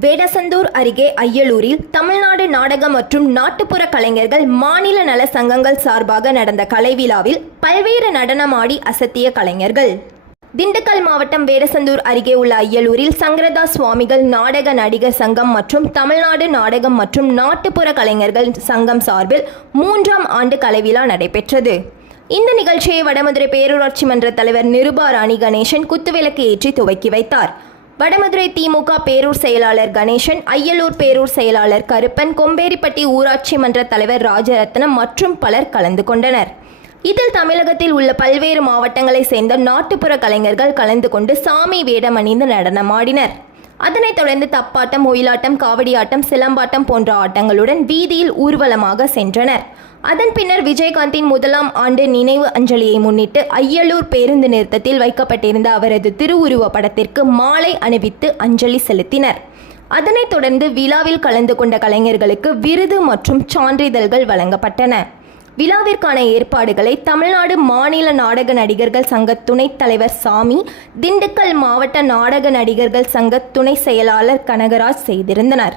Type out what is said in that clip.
வேடசந்தூர் அருகே அய்யலூரில் தமிழ்நாடு நாடக மற்றும் நாட்டுப்புற கலைஞர்கள் மாநில நல சங்கங்கள் சார்பாக நடந்த கலைவிழாவில் பல்வேறு நடனமாடி அசத்திய கலைஞர்கள். திண்டுக்கல் மாவட்டம் வேடசந்தூர் அருகே உள்ள அய்யலூரில் சங்கரதா சுவாமிகள் நாடக நடிகர் சங்கம் மற்றும் தமிழ்நாடு நாடகம் மற்றும் நாட்டுப்புற கலைஞர்கள் சங்கம் சார்பில் மூன்றாம் ஆண்டு கலைவிழா நடைபெற்றது. இந்த நிகழ்ச்சியை வடமதுரை பேரூராட்சி மன்ற தலைவர் நிருபா ராணி கணேசன் குத்துவிளக்கு ஏற்றி துவக்கி வைத்தார். வடமதுரை திமுக பேரூர் செயலாளர் கணேசன் அய்யலூர் பேரூர் செயலாளர் கருப்பன் கொம்பேரிப்பட்டி ஊராட்சி மன்ற தலைவர் ராஜரத்னம் மற்றும் பலர் கலந்து கொண்டனர். இதில் தமிழகத்தில் உள்ள பல்வேறு மாவட்டங்களைச் சேர்ந்த நாட்டுப்புற கலைஞர்கள் கலந்து கொண்டு சாமி வேடமணிந்து நடனமாடினர். அதனைத் தொடர்ந்து தப்பாட்டம் ஒயிலாட்டம் காவடியாட்டம் சிலம்பாட்டம் போன்ற ஆட்டங்களுடன் வீதியில் ஊர்வலமாக சென்றனர். அதன் பின்னர் விஜயகாந்தின் முதலாம் ஆண்டு நினைவு அஞ்சலியை முன்னிட்டு அய்யலூர் பேருந்து நிறுத்தத்தில் வைக்கப்பட்டிருந்த அவரது திருவுருவ படத்திற்கு மாலை அணிவித்து அஞ்சலி செலுத்தினர். அதனைத் தொடர்ந்து விழாவில் கலந்து கொண்ட கலைஞர்களுக்கு விருது மற்றும் சான்றிதழ்கள் வழங்கப்பட்டன. விழாவிற்கான ஏற்பாடுகளை தமிழ்நாடு மாநில நாடக நடிகர்கள் சங்க துணைத் தலைவர் சாமி திண்டுக்கல் மாவட்ட நாடக நடிகர்கள் சங்க துணை செயலாளர் கனகராஜ் செய்திருந்தனர்.